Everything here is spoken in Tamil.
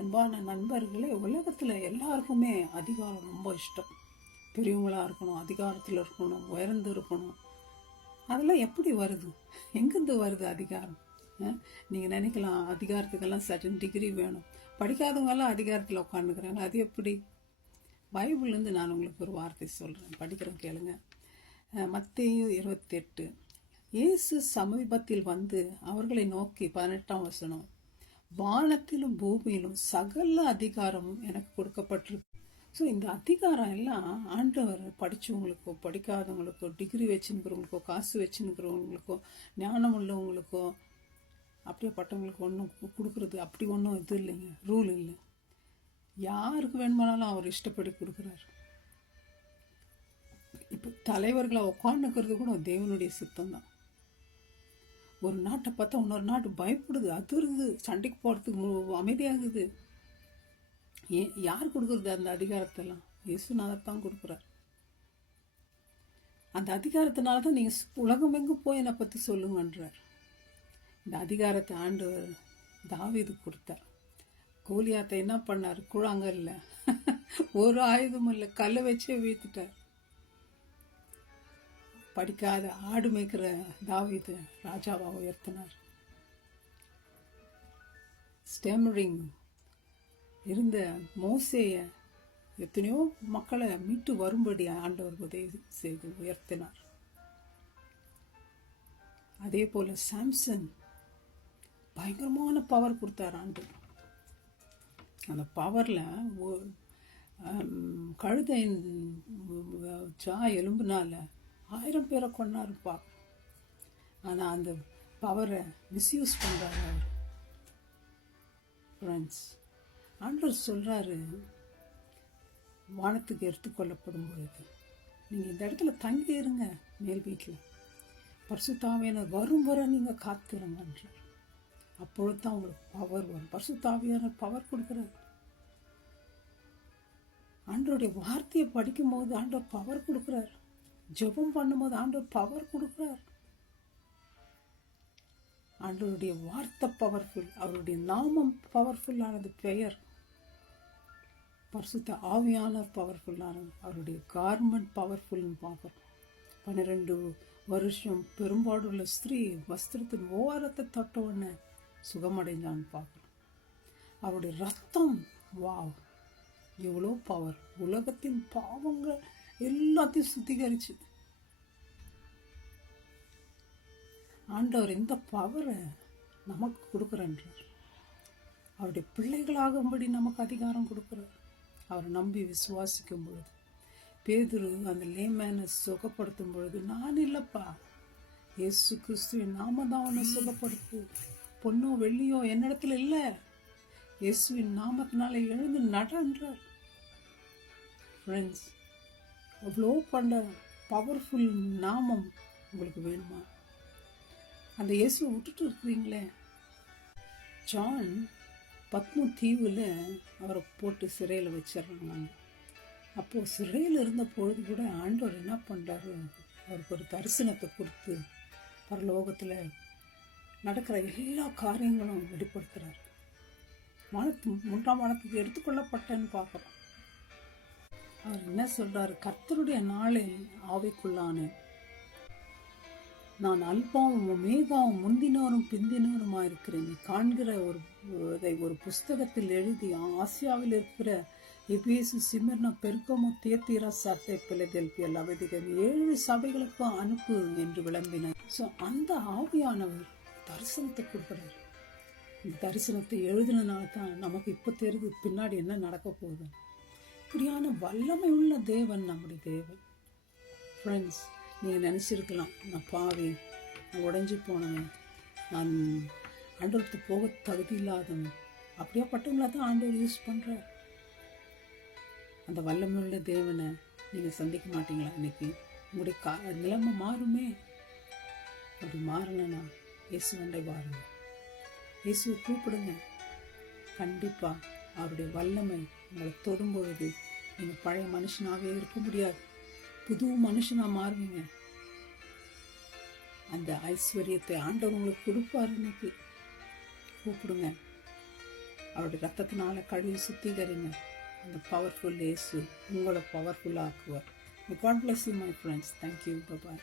அன்பான நண்பர்களே, உலகத்தில் எல்லாருக்குமே அதிகாரம் ரொம்ப இஷ்டம். பெரியவங்களாக இருக்கணும், அதிகாரத்தில் இருக்கணும், உயர்ந்து இருக்கணும். அதெல்லாம் எப்படி வருது? எங்கேருந்து வருது அதிகாரம்? நீங்கள் நினைக்கலாம் அதிகாரத்துக்கெல்லாம் சர்டன் டிகிரி வேணும், படிக்காதவங்கெல்லாம் அதிகாரத்தில் உட்காந்துக்கிறாங்க, அது எப்படி? பைபிள்லேருந்து நான் உங்களுக்கு ஒரு வார்த்தை சொல்கிறேன், படிக்கிறேன் கேளுங்க. மத்தேயு 28. இயேசு சமீபத்தில் வந்து அவர்களை நோக்கி, 18ஆம் வசனம், வானத்திலும் பூமியிலும் சகல அதிகாரமும் எனக்கு கொடுக்கப்பட்டிருக்கு. ஸோ இந்த அதிகாரம் எல்லாம் ஆண்டவர் படித்தவங்களுக்கோ படிக்காதவங்களுக்கோ டிகிரி வச்சுருக்கிறவங்களுக்கோ காசு வச்சுருக்கிறவங்களுக்கோ ஞானம் உள்ளவங்களுக்கோ அப்படியேப்பட்டவங்களுக்கு ஒன்றும் கொடுக்குறது அப்படி ஒன்றும் இது இல்லைங்க, ரூல் இல்லை. யாருக்கு வேணுமானாலும் அவர் இஷ்டப்படி கொடுக்குறாரு. இப்போ தலைவர்களை உட்காந்துக்கிறது கூட தேவனுடைய சித்தம் தான். ஒரு நாட்டை பார்த்தா இன்னொரு நாட்டு பயப்படுது, அதிருது, சண்டைக்கு போகிறதுக்கு அமைதியாகுது. யார் கொடுக்குறது அந்த அதிகாரத்தெல்லாம்? இயேசுநாதர் தான் கொடுக்குறார். அந்த அதிகாரத்தினால தான் நீங்கள் உலகமெங்கும் போய் என்னை பற்றி சொல்லுங்கன்றார். இந்த அதிகாரத்தை ஆண்டவர் தாவீது கொடுத்தார். கோலியாத்தை என்ன பண்ணார்? குழாங்கல்ல ஒரு ஆயுதமும் இல்லை, கல்லை வச்சே வீழ்த்திட்டார். படிக்காத ஆடு மேய்க்கிற தாவீது ராஜாவாக உயர்த்தினார். ஸ்டேமரிங் இருந்த மோசேய எத்தனையோ மக்களை மீட்டு வரும்படி ஆண்டவர் உதவி செய்து உயர்த்தினார். அதே போல சாம்சன் பயங்கரமான பவர் கொடுத்தார் ஆண்டவர். அந்த பவரில் கழுதையின் எலும்புனால 1000 பேரை கொண்டாருப்பா. ஆனால் அந்த பவரை மிஸ்யூஸ் பண்ணுறாரு அவர். ஃப்ரெண்ட்ஸ், ஆண்டவர் சொல்கிறாரு, வானத்துக்கு எடுத்துக்கொள்ளப்படும் பொழுது நீங்கள் இந்த இடத்துல தங்கி இருங்க, மேல் வீட்டில் பரிசுத்தாவியானவர் வரும் வரை நீங்கள் காத்திருங்கன்றார். அப்பொழுது தான் உங்களுக்கு பவர் வரும். பரிசுத்தாவியானவர் பவர் கொடுக்குறாரு. ஆண்டவருடைய வார்த்தையை படிக்கும் போது ஆண்டவர் பவர் கொடுக்குறார். ஜெபம் பண்ணும்போது ஆண்டவர் பவர் கொடுக்குறார். ஆண்டவருடைய வார்த்தை பவர்ஃபுல், அவருடைய நாமம் பவர்ஃபுல்லானது, பெயர் பரிசுத்த ஆவியானவர் பவர்ஃபுல்லானது, அவருடைய கார்மெண்ட் பவர்ஃபுல்னு பார்க்குறோம். 12 வருஷம் பெரும்பாடுள்ள ஸ்திரீ வஸ்திரத்தின் ஓரத்தை தொட்ட உடனே சுகமடைஞ்சான்னு பார்க்குறோம். அவருடைய ரத்தம், வாவ், எவ்வளோ பவர்! உலகத்தின் பாவங்கள் எல்லாத்தையும் சுத்திகரிச்சு ஆண்டவர் இந்த பவரை நமக்கு கொடுக்குறன்றார். அவருடைய பிள்ளைகளாகும்படி நமக்கு அதிகாரம் கொடுக்குறார். அவரை நம்பி விசுவாசிக்கும் பொழுது, பேதுரு அந்த லேமேனை சுகப்படுத்தும் பொழுது, நான் இல்லைப்பா, இயேசு கிறிஸ்துவின் நாம தான் அவனை சுகப்படுத்து, பொண்ணோ வெள்ளியோ என்னிடத்துல இல்லை, இயேசுவின் நாமத்தினால எழுந்து நடன்றார். ஃப்ரெண்ட்ஸ், அவ்வளோ பண்ண பவர்ஃபுல் நாமம் உங்களுக்கு வேணுமா? அந்த இயேசுவை விட்டுட்டு இருக்கிறீங்களே. ஜான் பத்மு தீவில் அவரை போட்டு சிறையில் வச்சிடறாங்க. அப்போது சிறையில் இருந்த பொழுது கூட ஆண்டவர் என்ன பண்ணுறாரு? அவருக்கு ஒரு தரிசனத்தை கொடுத்து பரலோகத்தில் நடக்கிற எல்லா காரியங்களும் வெளிப்படுத்துகிறார். மூன்றாம் வானத்துக்கு எடுத்துக்கொள்ளப்பட்டேன்னு பார்க்குறோம். அவர் என்ன சொல்றாரு? கர்த்தருடைய நாளில் ஆவிக்குள்ளானேன், நான் அல்பாவும் மேகாவும் முந்தினோரும் பிந்தினோருமா இருக்கிறேன். காண்கிற ஒரு புஸ்தகத்தில் எழுதி ஆசியாவில் இருக்கிற எபேசு, சிமிர்னா, பெர்கமு, தியத்தீரா, சர்தை, பிலதெல்பியா, லவோதிகா 7 சபைகளுக்கும் அனுப்பு என்று விளம்பினார். ஸோ அந்த ஆவியானவர் தரிசனத்தை கொடுக்குறாரு. இந்த தரிசனத்தை எழுதினால தான் நமக்கு இப்போ தெரியுது பின்னாடி என்ன நடக்க போகுது. இப்படியான வல்லமை உள்ள தேவன் நம்முடைய தேவன். ஃப்ரெண்ட்ஸ், நீங்கள் நினச்சிருக்கலாம், நான் பாவி, நான் உடைஞ்சி போனவன், நான் ஆண்டவருக்கு போக தகுதி இல்லாதவன், அப்படியாப்பட்டவங்கள தான் ஆண்டவர் யூஸ் பண்ணுறார். அந்த வல்லமை உள்ள தேவனை நீங்கள் சந்திக்க மாட்டீங்களா? இன்னைக்கு உங்களுடைய நிலைமை மாறுமே. அப்படி மாறலைன்னா இயேசுவண்டை பாருங்க, இயேசுவை கூப்பிடுங்க. கண்டிப்பாக அவருடைய வல்லமை உங்களை தொடும் பொழுது நீங்கள் பழைய மனுஷனாகவே இருக்க முடியாது, புது மனுஷனாக மாறுவீங்க. அந்த ஐஸ்வர்யத்தை ஆண்டவர் உங்களுக்கு கொடுப்பார். இன்னைக்கு கூப்பிடுங்க. அவருடைய ரத்தத்தினால கழுவி சுத்திகரிங்க. அந்த பவர்ஃபுல் இயேசு உங்களை பவர்ஃபுல்லாக ஆக்குவார். God bless you, my friends. Thank you. Bye-bye.